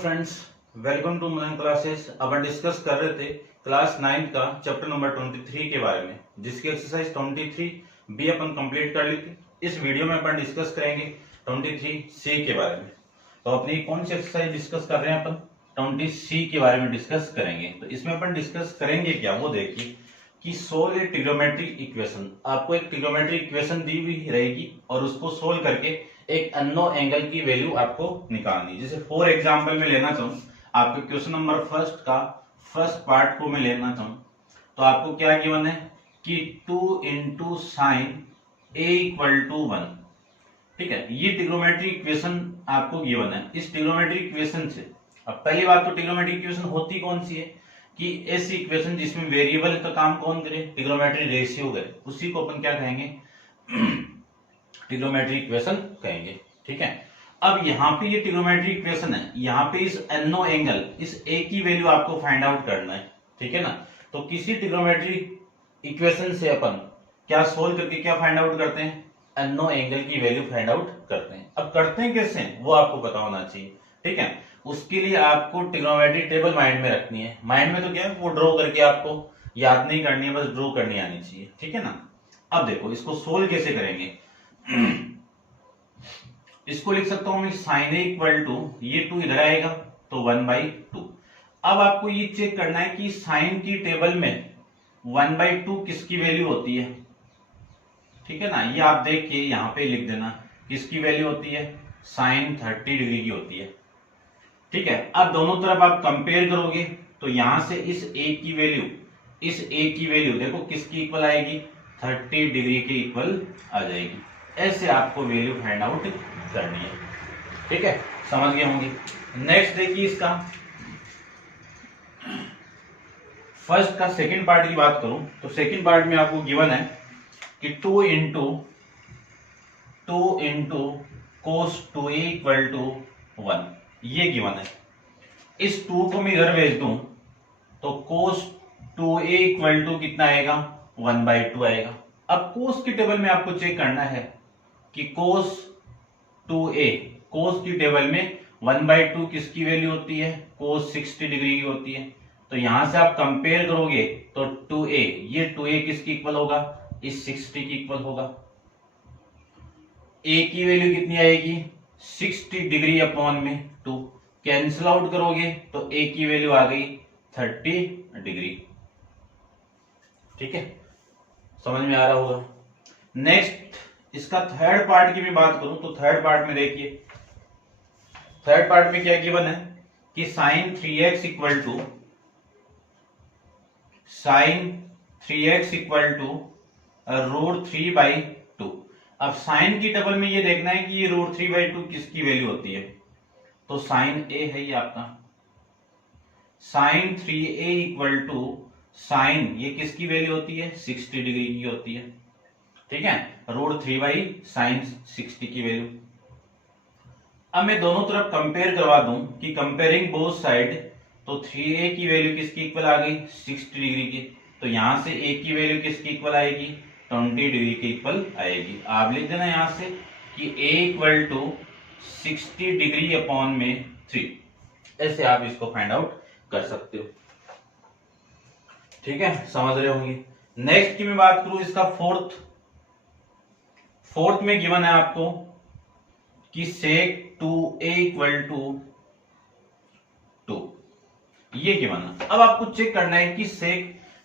Friends, welcome to Madan classes. अपन discuss कर रहे थे क्लास 9 का चैप्टर नंबर 23 के बारे में, जिसकी एक्सरसाइज 23 भी अपन कंप्लीट कर ली थी। इस वीडियो में अपन डिस्कस करेंगे 23 सी के बारे में। तो अपनी कौन सी एक्सरसाइज डिस्कस कर रहे हैं अपन? 20 सी के बारे में डिस्कस करेंगे। तो इसमें अपन डिस्कस करेंगे क्या, वो देखिए कि सोल्व ए ट्रिग्नोमेट्रिक इक्वेशन। आपको एक ट्रिग्नोमेट्रिक इक्वेशन दी हुई रहेगी और उसको सोल्व करके एक अननोन एंगल की वैल्यू आपको निकालनी है। जैसे फॉर एग्जांपल में लेना चाहूं, आपके क्वेश्चन नंबर फर्स्ट का फर्स्ट पार्ट को मैं लेना चाहूं तो आपको क्या गिवन है कि 2 into sine A equal to 1। ठीक है, ये ट्रिग्नोमेट्रिक इक्वेशन आपको गिवन है। इस ट्रिग्नोमेट्रिक इक्वेशन से अब पहली बात तो ट्रिग्नोमेट्रिक इक्वेशन होती कौन सी है कि ऐसी इक्वेशन जिसमें वेरिएबल का काम कौन करे, ट्रिग्नोमेट्रिक रेशियो करे, उसी को अपन क्या कहेंगे, ट्रिग्नोमेट्रिक इक्वेशन कहेंगे। ठीक है, अब यहाँ पे ये ट्रिग्नोमेट्रिक इक्वेशन है, यहाँ पे इस एनो एंगल, इस ए की वैल्यू आपको फाइंड आउट करना है। ठीक है ना, तो किसी ट्रिग्नोमेट्रिक इक्वेशन से अपन क्या सोल्व करके क्या फाइंड आउट करते हैं, एनो एंगल की वैल्यू फाइंड आउट करते हैं। अब करते हैं कैसे, वो आपको पता होना चाहिए। ठीक है, उसके लिए आपको ट्रिग्नोमेट्रिक टेबल माइंड में रखनी है। माइंड में तो क्या है, वो ड्रॉ करके आपको याद नहीं करनी है, बस ड्रॉ करनी आनी चाहिए। ठीक है ना, अब देखो इसको सोल्व कैसे करेंगे। इसको लिख सकता हूं मैं साइन ए इक्वल टू, ये 2 इधर आएगा तो 1/2। अब आपको ये चेक करना है कि साइन की टेबल में 1/2 किसकी वैल्यू होती है। ठीक है ना, ये आप देख के यहां पे लिख देना किसकी वैल्यू होती है, साइन 30 डिग्री की होती है। ठीक है, अब दोनों तरफ आप कंपेयर करोगे तो यहां से इस ए की वैल्यू, इस ए की वैल्यू देखो किसकी इक्वल आएगी, 30 डिग्री के इक्वल आ जाएगी। ऐसे आपको वैल्यू फाइंड आउट करनी है। ठीक है, समझ गए होंगे। नेक्स्ट देखिए, इसका फर्स्ट का सेकंड पार्ट की बात करूं तो सेकंड पार्ट में आपको गिवन है कि 2 into cos 2a equal to 1, ये गिवन है। इस 2 को मैं इधर भेज दूं तो कोस 2a इक्वल टू कितना आएगा, 1/2 आएगा। अब कोस की टेबल में आपको चेक करना है कि कोस 2a, कोस की टेबल में 1/2 किसकी वैल्यू होती है, कोस 60 डिग्री की होती है। तो यहां से आप कंपेयर करोगे तो 2a, ये 2a किसकी इक्वल होगा, इस 60 की इक्वल होगा। a की वैल्यू कितनी आएगी, 60 डिग्री अपॉन में 2, कैंसिल आउट करोगे तो a की वैल्यू आ गई 30 डिग्री। ठीक है, समझ में आ रहा होगा। नेक्स्ट इसका थर्ड पार्ट की मैं बात करूं तो थर्ड पार्ट में देखिए, थर्ड पार्ट में क्या गिवन है कि sine 3x equal to, sine 3x equal to √3/2। अब साइन की टेबल में ये देखना है कि ये √3/2 किसकी वैल्यू होती है, तो साइन a है ये आपका, sign 3a equal to, sign ये किसकी वैल्यू होती है, 60 डिग्री की होती है। ठीक है, √3/sin 60 की वैल्यू। अब मैं दोनों तरफ कंपेयर करवा दूं कि कंपेयरिंग बोथ साइड, तो 3a की वैल्यू किसकी इक्वल आ गई, 60 डिग्री की। तो यहां से a की वैल्यू किसकी इक्वल आएगी, 20 डिग्री की इक्वल आएगी। आप लिख देना यहां से कि a equal to 60 degree upon में 3। ऐसे आप इसको फाइंड आउट कर सकते हो। ठीक है, समझ रहे होंगे। नेक्स्ट की मैं बात करूं, इसका फोर्थ में गिवन है आपको कि sec 2a इक्वल टू 2, ये गिवन है। अब आपको चेक करना है कि sec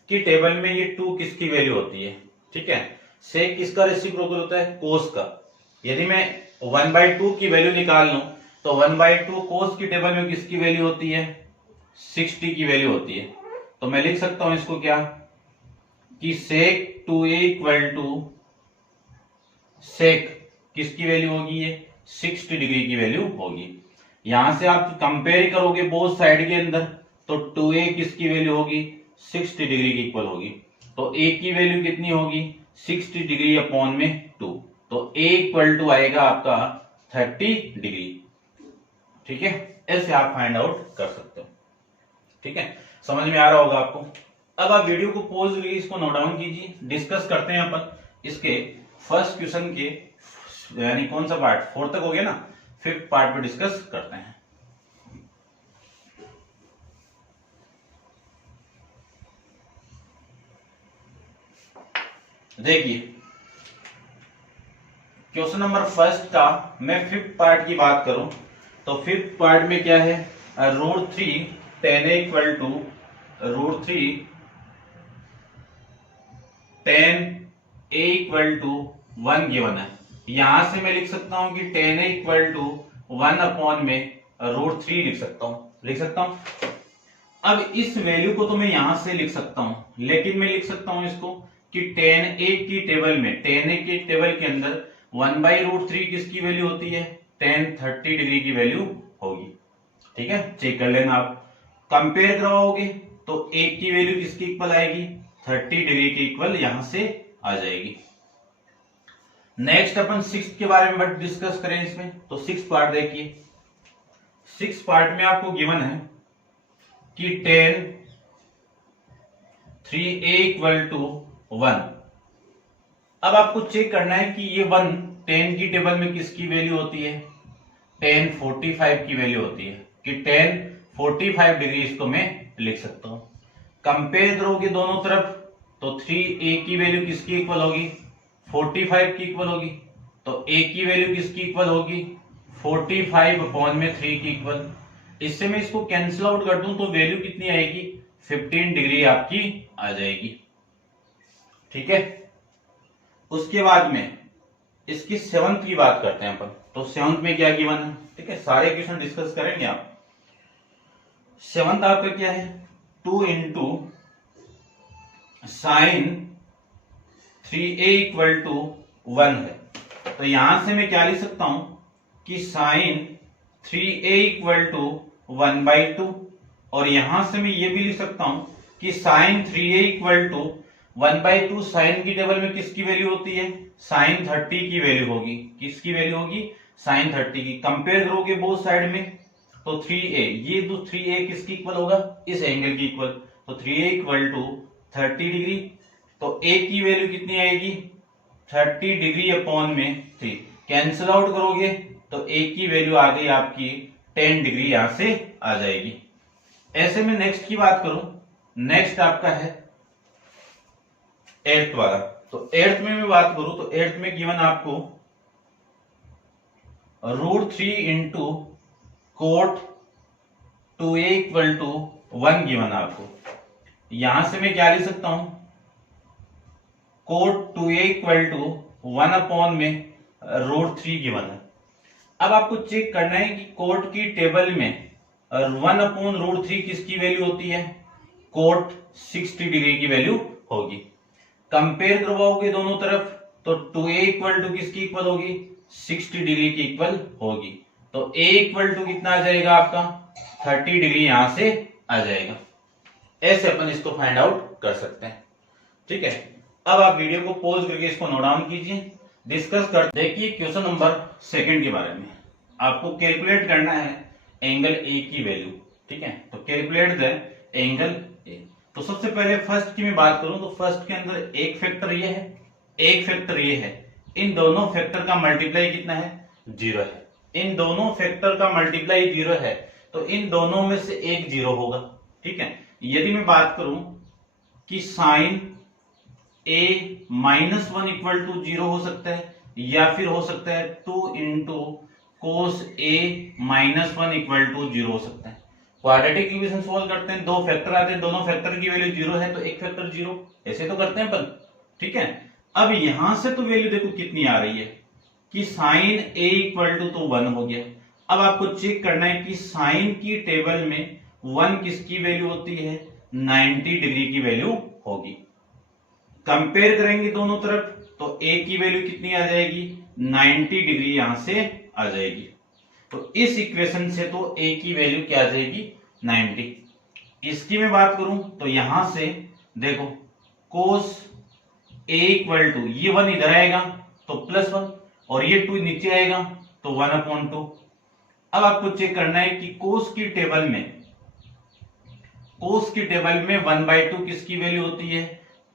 की टेबल में ये 2 किसकी वैल्यू होती है। ठीक है, sec किसका रेसिप्रोकल होता है, cos का। यदि मैं 1/2 की वैल्यू निकाल लूं तो 1/2 cos की टेबल में किसकी वैल्यू होती है, 60 की वैल्यू होती है। तो मैं लिख सकता हूं इसको क्या कि sec 2a equal to, sec किसकी वैल्यू होगी, ये 60 डिग्री की वैल्यू होगी। यहां से आप कंपेयर करोगे बोथ साइड के अंदर तो 2a किसकी वैल्यू होगी, 60 डिग्री की इक्वल होगी। तो a की वैल्यू कितनी होगी, 60 डिग्री अपॉन में 2, तो a इक्वल टू आएगा आपका 30 डिग्री। ठीक है, ऐसे आप फाइंड आउट कर सकते हो। ठीक है, समझ में आ रहा होगा आपको। अब आप वीडियो को पॉज करके इसको नोट डाउन कीजिए। डिस्कस करते हैं अपन इसके फर्स्ट क्वेश्चन के, यानी कौन सा पार्ट, 4 तक हो गया ना, 5th पार्ट पे डिस्कस करते हैं। देखिए क्वेश्चन नंबर फर्स्ट का मैं फिफ्थ पार्ट की बात करूं तो फिफ्थ पार्ट में क्या है, √3 tan a equal to √3 tan a equal to 1 given है। यहां से मैं लिख सकता हूं कि tan a equal to 1 upon में √3 लिख सकता हूं। अब इस वैल्यू को तो मैं यहां से लिख सकता हूं, लेकिन मैं लिख सकता हूं इसको कि tan a की टेबल में, tan a की टेबल के अंदर 1/√3 किसकी वैल्यू होती है, tan 30 डिग्री की वैल्यू होगी। ठीक है, चेक कर लेना आप। कंपेयर करवाओगे तो a की वैल्यू किसकी इक्वल आएगी, 30 डिग्री की इक्वल यहां से आ जाएगी। नेक्स्ट अपन सिक्स के बारे में डिस्कस करें इसमें। तो सिक्स पार्ट देखिए, सिक्स पार्ट में आपको गिवन है कि tan 3a इक्वल टू 1। अब आपको चेक करना है कि ये 1 tan की टेबल में किसकी वैल्यू होती है, tan 45 की वैल्यू होती है कि tan 45 डिग्री इसको मैं लिख सकता हूं। कंपेयर करोगे दोनों तरफ तो 3a की वैल्यू किसकी इक्वल होगी, 45 की इक्वल होगी। तो a की वैल्यू किसकी इक्वल होगी, 45 अपॉन में 3 की इक्वल। इससे मैं इसको कैंसिल आउट कर दूं तो वैल्यू कितनी आएगी, 15 डिग्री आपकी आ जाएगी। ठीक है, उसके बाद में इसकी सेवंथ की बात करते हैं अपन। तो सेवंथ में क्या गिवन है, ठीक है, सारे क्वेश्चन डिस्कस करेंगे आप। सेवंथ आपका क्या है, 2 into sign 3a equal to 1 है। तो यहां से मैं क्या लिख सकता हूं कि साइन 3a इक्वल टू 1/2, और यहां से मैं ये भी लिख सकता हूं कि sine 3a equal to 1/2 sine की टेबल में किसकी वैल्यू होती है, साइन 30 की वैल्यू होगी। किसकी वैल्यू होगी, साइन 30 की। कंपेयर करोगे बोथ साइड में तो 3a, ये जो 3a किसकी इक्वल होगा, इस एंगल की इक्वल। तो 3a इक्वल टू 30 डिग्री। तो a की वैल्यू कितनी आएगी, 30 डिग्री अपॉन में 3। कैंसिल आउट करोगे तो a की वैल्यू आ गई आपकी 10 डिग्री, यहां से आ जाएगी। ऐसे में नेक्स्ट की बात करूं, नेक्स्ट आपका है एट्थ वाला। तो एट्थ में मैं बात करूं तो एट्थ में गिवन आपको √3 into cot 2a equal to 1 given आपको। यहां से मैं क्या लिख सकता हूं, coat 2a equal to 1 upon में √3 गिवन है। अब आपको चेक करना है कि कोट की टेबल में 1 अपॉन √3 किसकी वैल्यू होती है, कोट 60 डिग्री की वैल्यू होगी। कंपेयर करवाओगे दोनों तरफ तो 2a इक्वल टू किसकी इक्वल होगी, 60 डिग्री की इक्वल होगी। तो a इक्वल टू कितना आ जाएगा आपका, 30 डिग्री यहां से आ जाएगा। ऐसे अपन इसको फाइंड आउट कर सकते हैं। ठीक है, अब आप वीडियो को पॉज करके इसको नोट डाउन कीजिए, डिस्कस कर। देखिए क्वेश्चन नंबर सेकंड के बारे में आपको कैलकुलेट करना है एंगल ए की वैल्यू। ठीक है, तो कैलकुलेट द एंगल ए। तो सबसे पहले फर्स्ट की मैं बात करूं तो फर्स्ट के अंदर एक फैक्टर ये है, एक फैक्टर ये है। इन दोनों फैक्टर का मल्टीप्लाई कितना है, 0 है। इन दोनों फैक्टर का मल्टीप्लाई 0 है तो इन दोनों में से एक 0 होगा। ठीक है, यदि मैं बात करूं कि साइन a -1 इक्वल टू 0 हो सकता है, या फिर हो सकता है 2 into cos a -1 equal to 0 हो सकता है। क्वाड्रेटिक इक्वेशन सोल्व करते हैं, दो फैक्टर आते हैं, दोनों फैक्टर की वैल्यू 0 है तो एक फैक्टर 0, ऐसे तो करते हैं अपन। ठीक है, अब यहां से तो वैल्यू देखो कितनी आ रही है कि साइन a इक्वल टू तो 1 हो गया। अब आपको चेक करना है कि साइन की टेबल में 1 किसकी वैल्यू होती है, 90 डिग्री की वैल्यू होगी। कंपेयर करेंगे दोनों तरफ तो a की वैल्यू कितनी आ जाएगी, 90 डिग्री यहां से आ जाएगी। तो इस इक्वेशन से तो a की वैल्यू क्या आ जाएगी, 90। इसकी मैं बात करूं तो यहां से देखो कोस a इक्वल टू, ये 1 इधर आएगा तो +1, और ये 2 नीचे आएगा तो 1/2। अब आपको चेक करना है कि कोस की टेबल में 1/2 किसकी वैल्यू होती है,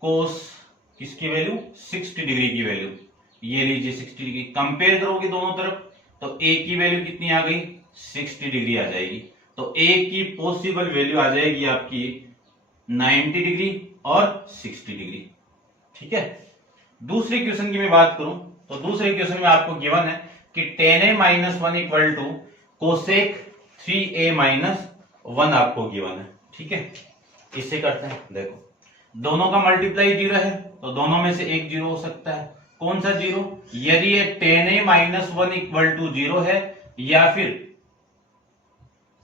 कोस किसकी वैल्यू, 60 डिग्री की वैल्यू। ये लीजिए 60 डिग्री। कंपेयर करोगे दोनों तरफ तो a की वैल्यू कितनी आ गई, 60 डिग्री आ जाएगी। तो a की पॉसिबल वैल्यू आ जाएगी आपकी 90 डिग्री और 60 डिग्री। ठीक है, दूसरे क्वेश्चन की मैं बात करूं तो दूसरे क्वेश्चन में आपको गिवन है कि tan a minus one equal to cosec 3a minus one आपको गिवन है। ठीक है, इससे करते हैं। देखो दोनों का मल्टीप्लाई जीरो है तो दोनों में से एक जीरो हो सकता है। कौन सा जीरो? यदि ये tan a minus one equal to zero है या फिर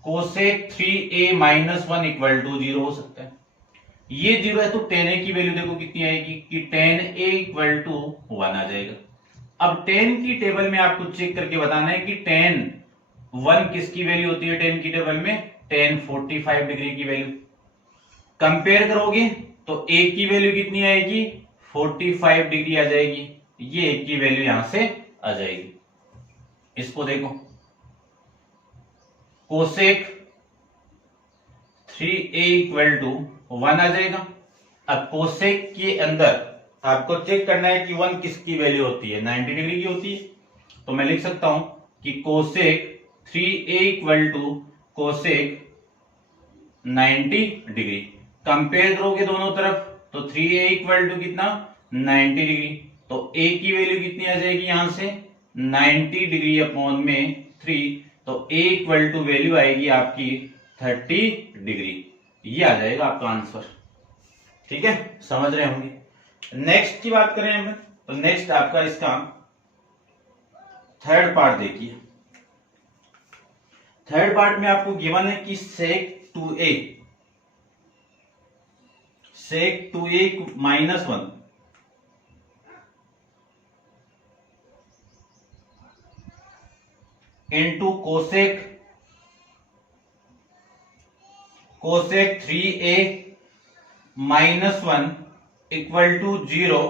cosec 3a minus one equal to zero हो सकता है। ये जीरो है तो tan a की वैल्यू देखो कितनी आएगी कि tan a equal to one आ जाएगा। अब tan की टेबल में आपको चेक करके बताना है कि tan वन किसकी वैल्यू होती है। tan की टेबल में tan 45 डिग्री की वैल्यू कंपेयर करोगे तो a की वैल्यू कितनी आएगी 45 डिग्री आ जाएगी। ये a की वैल्यू यहां से आ जाएगी। इसको देखो cosec 3a equal to one आ जाएगा। अब कोसेक के अंदर आपको चेक करना है कि वन किसकी वैल्यू होती है 90 डिग्री की होती है। तो मैं लिख सकता हूं कि cosec 3a equal to cosec 90 degree. Compare करोगे दोनों तरफ तो 3a इक्वल टू कितना 90 डिग्री। तो a की वैल्यू कितनी आ जाएगी यहां से 90 डिग्री अपॉन में 3। तो a इक्वल टू वैल्यू आएगी आपकी 30 डिग्री। ये आ जाएगा आपका आंसर। ठीक है, समझ रहे होंगे। नेक्स्ट की बात करें हम तो नेक्स्ट आपका इसका थर्ड पार्ट देखिए। थर्ड पार्ट में आपको गिवन है कि sec 2a minus one into cosec 3a minus one equal to zero.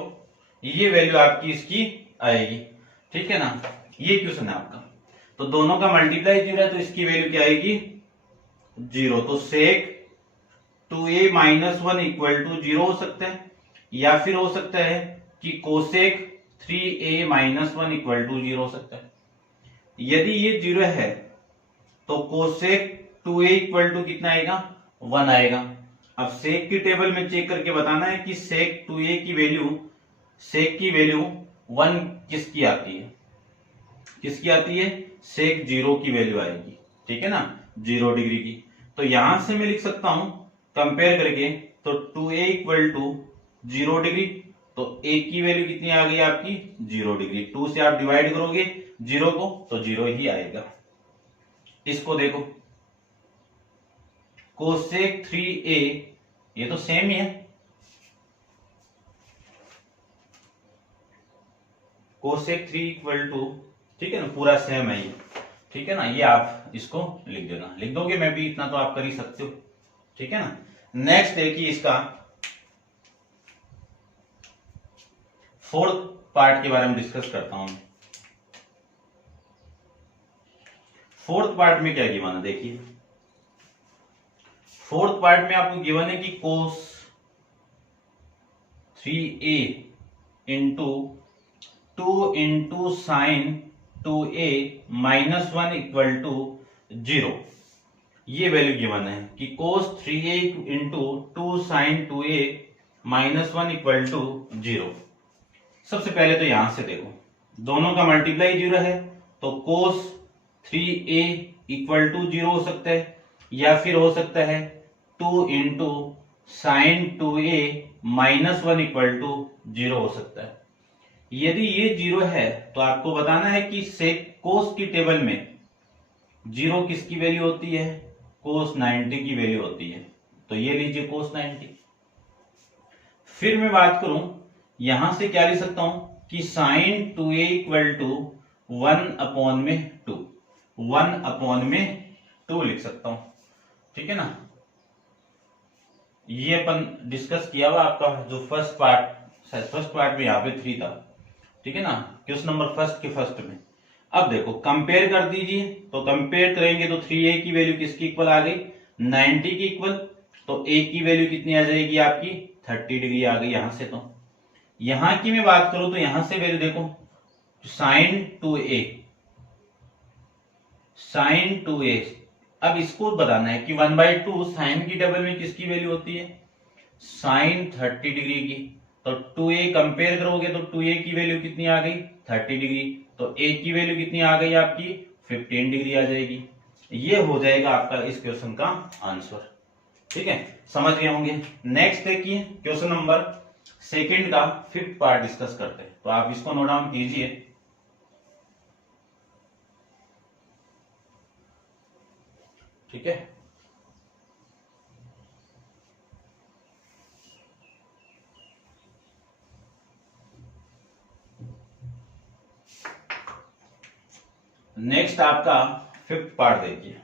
ये वैल्यू आपकी इसकी आएगी। ठीक है ना, ये क्वेश्चन है आपका। तो दोनों का मल्टीप्लाई जीरो है तो इसकी वैल्यू क्या आएगी जीरो। तो sec 2a minus one equal to zero हो सकता है या फिर हो सकता है कि cosec 3a minus one equal to zero हो सकता है। यदि ये जीरो है तो कोसेक 2a इक्वल टू कितना आएगा वन आएगा। अब सेक की टेबल में चेक करके बताना है कि सेक 2a की वैल्यू वन किसकी आती है, किसकी आती है सेक जीरो की वैल्यू आएगी। ठीक है ना, 0 डिग्री की। तो यहां से मैं लिख सकता हूं कंपेयर करके तो 2a इक्वल टू 0 डिग्री। तो a की वैल्यू कितनी आ गई आपकी 0 डिग्री। 2 से आप डिवाइड करोगे 0 को तो 0 ही आएगा। इसको देखो कोसेक 3a ये तो सेम ही है। कोसेक 3 इक्वल टू ठीक है ना पूरा सेम है ये। ठीक है ना, ये आप इसको लिख देना, लिख दोगे मैं भी इतना तो आप कर ही सकते हो। ठीक है ना। नेक्स्ट देखिए इसका फोर्थ पार्ट के बारे में डिस्कस करता हूं। फोर्थ पार्ट में क्या गिवन है देखिए। फोर्थ पार्ट में आपको गिवन है कि cos 3a into 2 into sine 2a minus one equal to 0। ये वैल्यू गिवन है कि cos 3a into 2 sine 2a minus one equal to 0। सबसे पहले तो यहां से देखो दोनों का मल्टीप्लाई 0 है तो कोस 3a इक्वल टू 0 हो सकता है या फिर हो सकता है 2 into sine 2a minus one equal to 0 हो सकता है। यदि ये 0 है तो आपको बताना है कि सेक कोस की टेबल में 0 किसकी वैल्यू होती है कोस 90 की वैल्यू होती है। तो ये लीजिए कोस 90। फिर मैं बात करूं यहां से क्या लिख सकता हूं कि sign 2a equal to 1 upon में 2 1 अपॉन में 2 लिख सकता हूं। ठीक है ना, ये अपन डिस्कस किया हुआ आपका जो फर्स्ट पार्ट में यहाँ पे 3 था। ठीक है ना, क्वेश्चन नंबर फर्स्ट के फर्स्ट में। अब देखो कंपेयर कर दीजिए तो कंपेयर करेंगे तो 3a की वैल्यू किसकी इक्वल आ गई 90 की इक्वल। तो a की वैल्यू कितनी आ जाएगी आपकी 30 डिग्री आ गई यहां से। तो यहां की मैं बात करूं तो यहां से वैल्यू देखो साइन 2a। अब इसको बताना है कि 1/2 साइन की टेबल में किसकी वैल्यू होती है साइन 30 डिग्री की। तो 2a कंपेयर करोगे तो 2a की वैल्यू कितनी आ गई 30 डिग्री, तो a की वैल्यू कितनी आ गई आपकी 15 डिग्री आ जाएगी। ये हो जाएगा आपका इस क्वेश्चन का आंसर। ठीक है, समझ गए होंगे। नेक्स्ट देखिए क्वेश्चन नंबर सेकंड का फिफ्थ पार्ट डिस्कस करते हैं, तो आप इसको नोट डाउन कीजिए। ठीक है, नेक्स्ट आपका फिफ्थ पार्ट देखिए।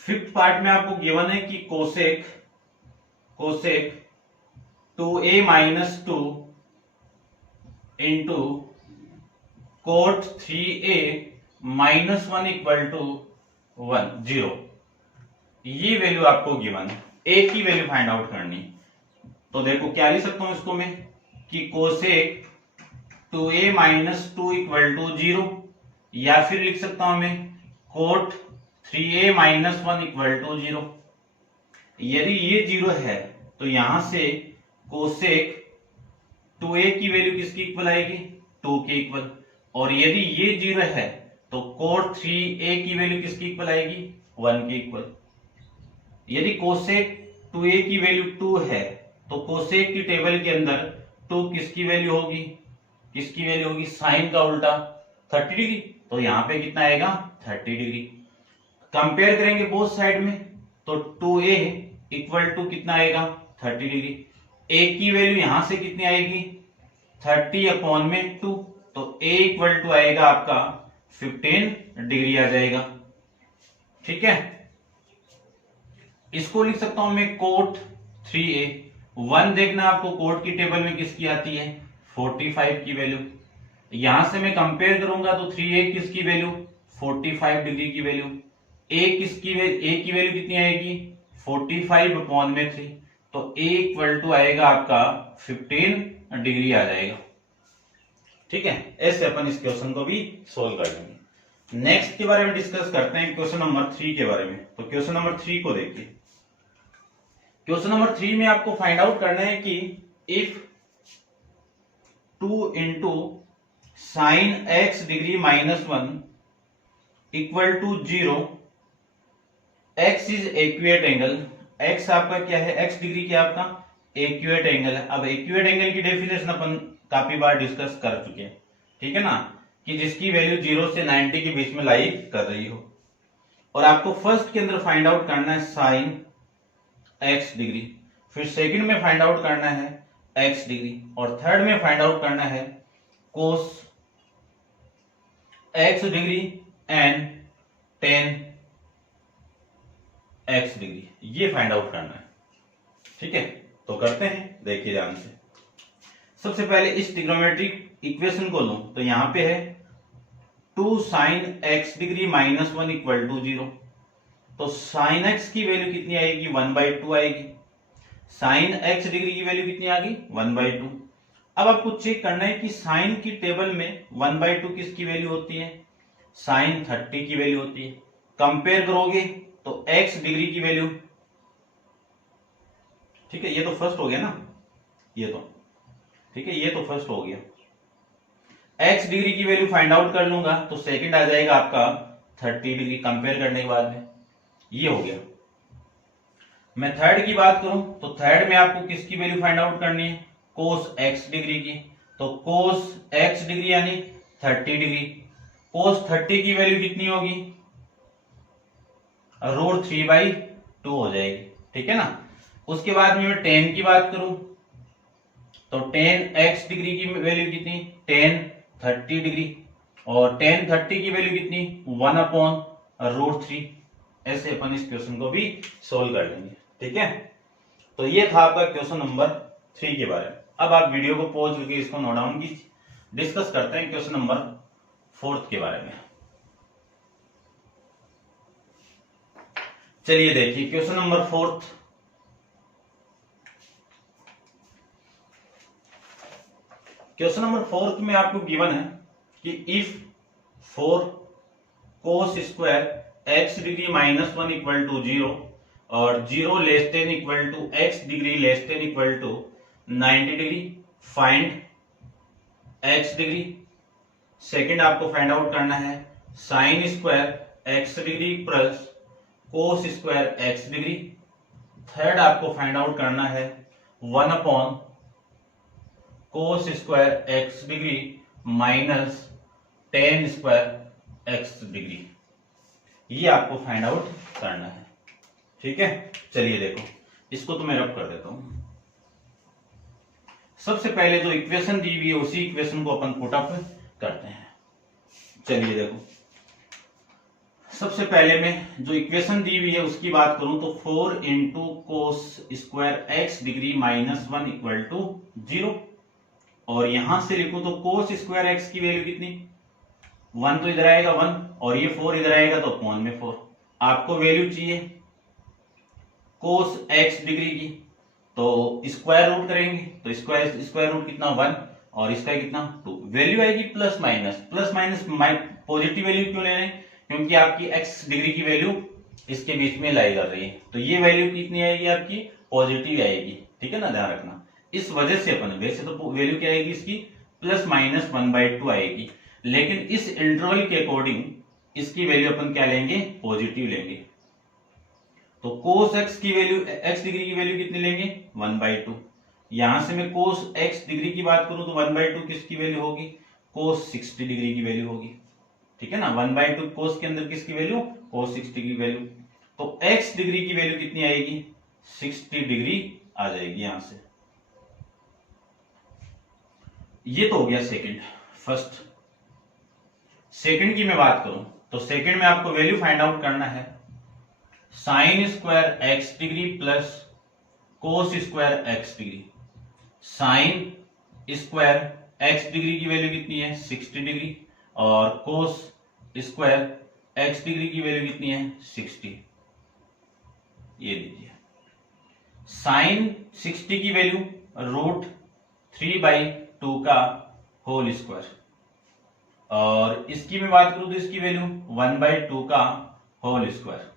फिफ्थ पार्ट में आपको गिवन है कि cosec 2a minus 2 into cot 3a minus 1 equal to 0। ये वैल्यू आपको गिवन है, a की वैल्यू फाइंड आउट करनी। तो देखो क्या लिख सकता हूं इसको मैं कि cosec 2a minus 2 equal to 0, या फिर लिख सकता हूं मैं coat 3a minus 1 equal to 0। यदि ये 0 है तो यहां से कोसेक 2a की वैल्यू किसकी इक्वल आएगी 2 के इक्वल, और यदि ये 0 है तो कोट 3a की वैल्यू किसकी इक्वल आएगी 1 के इक्वल। यदि कोसेक 2a की वैल्यू 2 है तो कोसेक की टेबल के अंदर 2 किसकी वैल्यू होगी, किसकी वैल्यू होगी साइन का उल्टा 30 डिग्री, तो यहां पे कितना आएगा 30 डिग्री। कंपेयर करेंगे बोथ साइड में तो 2a इक्वल टू कितना आएगा 30 डिग्री। a की वैल्यू यहां से कितनी आएगी 30 अपॉन में 2, तो a इक्वल टू आएगा आपका 15 डिग्री आ जाएगा। ठीक है, इसको लिख सकता हूं मैं कोट 3a। 1 देखना आपको कोट की टेबल में किसकी आती है 45 की वैल्यू। यहां से मैं कंपेयर करूंगा तो 3a किसकी वैल्यू 45 डिग्री की वैल्यू, a की वैल्यू कितनी आएगी 45 अपॉन में 3, तो a इक्वल टू आएगा आपका 15 डिग्री आ जाएगा। ठीक है, ऐसे अपन इस क्वेश्चन को भी सोल्व कर लेंगे। नेक्स्ट के बारे में डिस्कस करते हैं क्वेश्चन नंबर 3 के बारे में। तो क्वेश्चन नंबर 3 को देखिए। क्वेश्चन नंबर 3 में आपको फाइंड आउट करना है कि if 2 into sine x degree minus 1 equal to 0, x is acute angle. x आपका क्या है x डिग्री क्या आपका एक्यूएट एंगल है। अब एक्यूएट एंगल की डेफिनेशन अपन काफी बार डिस्कस कर चुके हैं, ठीक है ना, कि जिसकी वैल्यू 0 से 90 के बीच में लाई कर रही हो। और आपको फर्स्ट के अंदर फाइंड आउट करना है साइन x डिग्री, फिर सेकंड में फाइंड आउट करना है x डिग्री, और थर्ड में फाइंड आउट करना है कोस x degree and ten x degree, ये फाइंड आउट करना है। ठीक है, तो करते हैं, देखिए ध्यान से। सबसे पहले इस ट्रिग्नोमेट्रिक इक्वेशन को लूं तो यहां पे है 2 sine x degree minus 1 equal to 0, तो साइन x की वैल्यू कितनी आएगी 1/2 आएगी। साइन x डिग्री की वैल्यू कितनी आ गई 1/2। अब आपको चेक करना है कि साइन की टेबल में 1/2 किसकी वैल्यू होती है साइन 30 की वैल्यू होती है। कंपेयर करोगे तो x डिग्री की वैल्यू, ठीक है, ये तो फर्स्ट हो गया ना, ये तो ठीक है, ये तो फर्स्ट हो गया। x डिग्री की वैल्यू फाइंड आउट कर लूंगा तो सेकंड आ जाएगा आपका 30 डिग्री कंपेयर करने के बाद में, ये हो गया। मैं थर्ड की बात करूं तो थर्ड में आपको किसकी वैल्यू फाइंड आउट करनी है कोस x डिग्री की, तो कोस x डिग्री यानी 30 डिग्री। कोस 30 की वैल्यू कितनी होगी √3/2 हो जाएगी, ठीक है ना। उसके बाद में मैं टेन की बात करूं तो टेन x डिग्री की वैल्यू कितनी टेन 30 डिग्री, और टेन 30 की वैल्यू कितनी 1/√3। ऐसे अपन इस क्वेश्चन को भी सोल्व कर लेंगे। ठीक है, तो ये था आपका क्वेश्चन नंबर 3 के बारे में। अब आप वीडियो को पॉज करके इसको नोट डाउन कीजिए। डिस्कस करते हैं क्वेश्चन नंबर 4 के बारे में। चलिए देखिए क्वेश्चन नंबर 4। क्वेश्चन नंबर 4 में आपको गिवन है कि if 4 cos square x degree minus 1 equal to 0 और 0 less than equal to x degree less than equal to 90 degree. Find x degree. Second आपको फाइंड आउट करना है sine square x degree plus cos square x degree. Third आपको find out करना है 1 upon cos square x degree minus tan square x degree. ये आपको find out करना है, ठीक है। चलिए देखो, इसको तो मैं रब कर देता हूं। सबसे पहले जो इक्वेशन दी हुई है उसी इक्वेशन को अपन पुट अप करते हैं। चलिए देखो, सबसे पहले मैं जो इक्वेशन दी हुई है उसकी बात करूं तो 4 into cos square x degree minus 1 equal to 0। और यहां से लिखूं तो कोस स्क्वायर x की वैल्यू कितनी, 1 तो इधर आएगा 1 और ये 4 इधर आएगा तो अपॉन में 4। आपको वैल्यू चाहिए कोस x डिग्री की, तो स्क्वायर रूट करेंगे तो स्क्वायर रूट कितना 1 और इसका कितना 2। वैल्यू आएगी प्लस माइनस पॉजिटिव वैल्यू क्यों ले रहे हैं, क्योंकि आपकी x डिग्री की वैल्यू इसके बीच में लाई कर रही है, तो ये वैल्यू कितनी आएगी आपकी पॉजिटिव आएगी, ठीक है ना, ध्यान रखना। इस वजह से अपन वैसे तो वैल्यू क्या आएगी इसकी प्लस माइनस 1/2 आएगी, लेकिन इस इंटरवल के अकॉर्डिंग इसकी वैल्यू अपन क्या लेंगे पॉजिटिव लेंगे। तो कोस x की वैल्यू x डिग्री की वैल्यू कितनी लेंगे 1/2। यहां से मैं कोस x डिग्री की बात करूं तो 1/2 किसकी वैल्यू होगी कोस 60 डिग्री की वैल्यू होगी, ठीक है ना। 1/2 कोस के अंदर किसकी वैल्यू कोस 60 की वैल्यू, तो x डिग्री की वैल्यू कितनी आएगी 60 डिग्री आ जाएगी यहां से। ये तो हो गया सेकंड। फर्स्ट सेकंड की मैं बात करूं तो सेकंड में आपको वैल्यू फाइंड आउट करना है sine square x degree plus cos square x degree. Sign square x degree की वैल्यू कितनी है 60 डिग्री और कोस स्क्वायर x डिग्री की वैल्यू कितनी है 60। ये लीजिए साइन 60 की वैल्यू रूट 3/2 का होल स्क्वायर और इसकी मैं बात करूं तो इसकी वैल्यू 1/2 का होल स्क्वायर।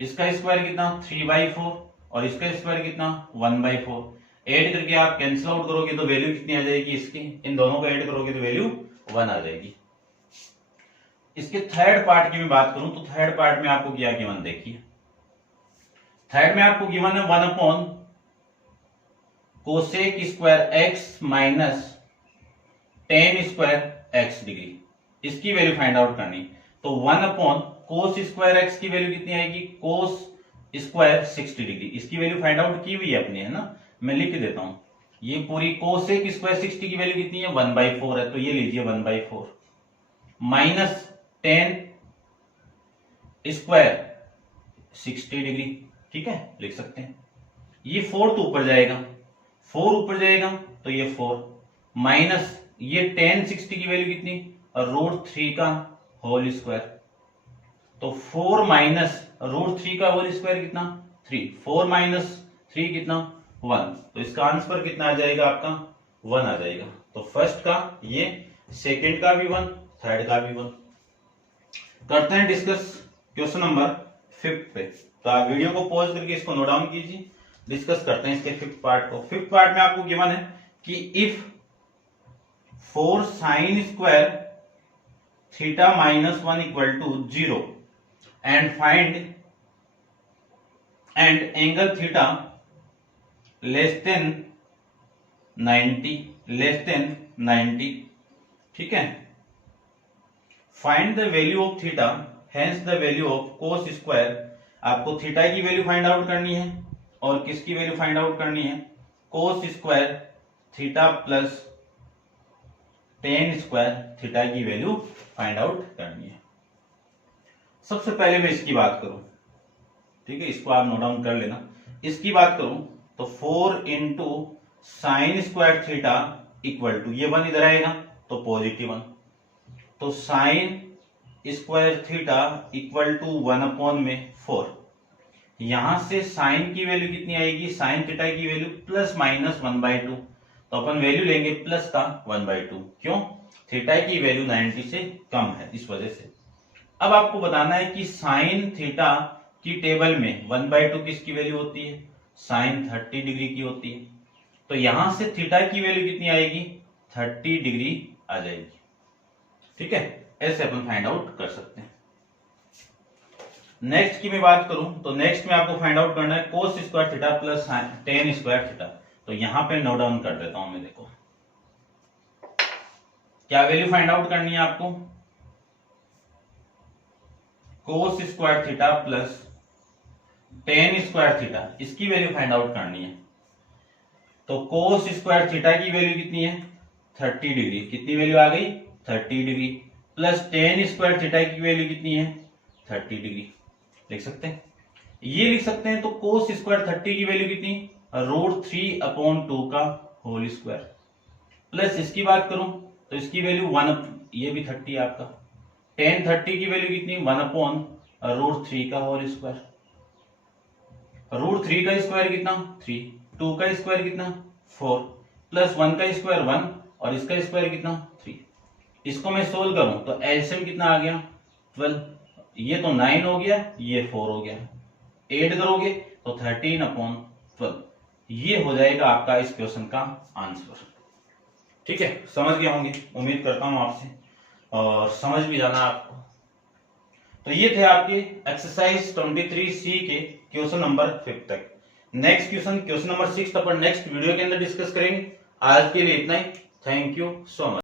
इसका स्क्वायर कितना 3/4 और इसका स्क्वायर कितना 1/4। ऐड करके आप कैंसिल आउट करोगे तो वैल्यू कितनी आ जाएगी इसकी, इन दोनों को ऐड करोगे तो वैल्यू 1 आ जाएगी। इसके थर्ड पार्ट की मैं बात करूं तो थर्ड पार्ट में आपको क्या गिवन देखिए, थर्ड में आपको गिवन है 1 upon cosec square x minus tan square x degree. इसकी वैल्यू फाइंड आउट करनी, तो 1 अपॉन कोस स्क्वायर x की वैल्यू कितनी आएगी कोस स्क्वायर 60 डिग्री। इसकी वैल्यू फाइंड आउट की हुई है अपनी, है ना, मैं लिख के देता हूं। ये पूरी कोसेक स्क्वायर 60 की वैल्यू कितनी है 1/4 है, तो ये लीजिए 1/4 माइनस टेन स्क्वायर 60 डिग्री, ठीक है, लिख सकते हैं। ये 4 तो ऊपर जाएगा, 4 ऊपर जाएगा तो ये 4 माइनस ये टेन 60 की वैल्यू कितनी रूट 3 का होल स्क्वायर, तो 4 माइनस रूट 3 का होल स्क्वायर कितना 3, 4 माइनस 3 कितना 1, तो इसका आंसर कितना आ जाएगा आपका 1 आ जाएगा। तो फर्स्ट का ये, सेकंड का भी 1, थर्ड का भी 1। करते हैं डिस्कस क्वेश्चन नंबर 5 पे। तो आप वीडियो को पॉज करके इसको नोट डाउन कीजिए, डिस्कस करते हैं इसके 5th पार्ट को। 5th पार्ट में आपको गिवन है कि if 4 sine square theta minus 1 equal to 0 and find and angle theta less than 90, ठीक है। Find the value of theta hence the value of cos square. आपको थीटा की value find out करनी है और किसकी वैल्यू फाइंड आउट करनी है cos square theta plus tan square theta की वैल्यू फाइंड आउट करनी है। सबसे पहले मैं इसकी बात करूं, ठीक है, इसको आप नोट डाउन कर लेना। इसकी बात करूं तो 4 into sine square theta equal to, ये 1 इधर आएगा तो पॉजिटिव 1, तो sine square theta equal to 1 upon में 4। यहां से साइन की वैल्यू कितनी आएगी साइन थीटा की वैल्यू प्लस माइनस 1/2, तो अपन वैल्यू लेंगे प्लस का 1/2, क्यों थीटा की वैल्यू 90 से कम है इस वजह से। अब आपको बताना है कि साइन थीटा कि टेबल में 1/2 किसकी वैल्यू होती है, साइन 30 डिग्री की होती है। तो यहां से थीटा की वैल्यू कितनी आएगी, 30 डिग्री आ जाएगी। ठीक है, ऐसे अपन फाइंड आउट कर सकते हैं। नेक्स्ट की मैं बात करूं तो नेक्स्ट में आपको फाइंड आउट करना है cos square theta plus tan square theta. तो यहां पे नोट डाउन कर देता हूं मैं। देखो क्या वैल्यू फाइंड आउट करनी है आपको, कोस square theta plus tan square theta, इसकी वैल्यू फाइंड आउट करनी है। तो कोस स्क्वायर थीटा की वैल्यू कितनी है, 30 डिग्री। कितनी वैल्यू आ गई, 30 degree, plus tan square theta की वैल्यू कितनी है, 30 डिग्री। लिख सकते हैं, ये लिख सकते हैं। तो कोस स्क्वायर 30 की वैल्यू कितनी, √3/2 का होल स्क्वायर, प्लस इसकी बात करूं तो इसकी वैल्यू 1, ये भी 30 आपका। टेन 30 की वैल्यू कितनी, 1/√3 का होल स्क्वायर। √3 का स्क्वायर कितना, 3, 2 का स्क्वायर कितना, 4, प्लस 1 का स्क्वायर 1 और इसका स्क्वायर कितना, 3। इसको मैं सोल्व करूं तो एलसीएम कितना आ गया, 12। ये तो 9 हो गया, ये 4 हो गया। ऐड करोगे तो 13/12, ये हो जाएगा आपका इस क्वेश्चन का आंसर। ठीक है, समझ गए होंगे, उम्मीद करता हूं आपसे, और समझ भी जाना आपको। तो ये थे आपके एक्सरसाइज 23C के क्वेश्चन नंबर 5 तक। नेक्स्ट क्वेश्चन नंबर 6 अपन नेक्स्ट वीडियो के अंदर डिस्कस करेंगे। आज के लिए इतना ही। Thank you so much.